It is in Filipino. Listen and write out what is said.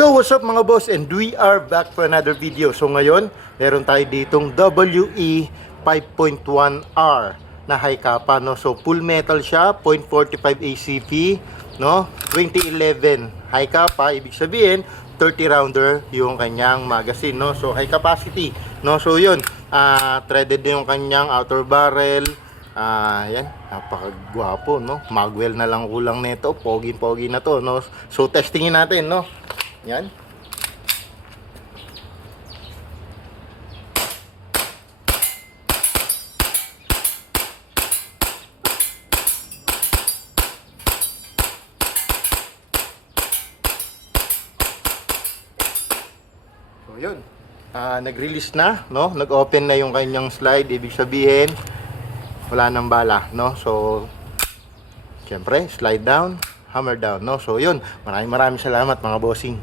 So what's up mga boss, and we are back for another video. So ngayon, meron tayo ditong WE 5.1R na high kappa, no? So full metal siya, 0.45 ACP, no? 2011 high kappa, ibig sabihin 30 rounder yung kanyang magazine, no? So high capacity, no? So yun, threaded na yung kanyang outer barrel. Yan, napakagwapo, no? Magwell na lang kulang nito, pogi-pogi na to, no? So testingin natin, no? Yan. So yun, nag-release na, no? Nag-open na yung kanyang slide, ibig sabihin wala nang bala, no? So syempre, slide down, hammer down, no? So yun, maraming salamat mga bossing.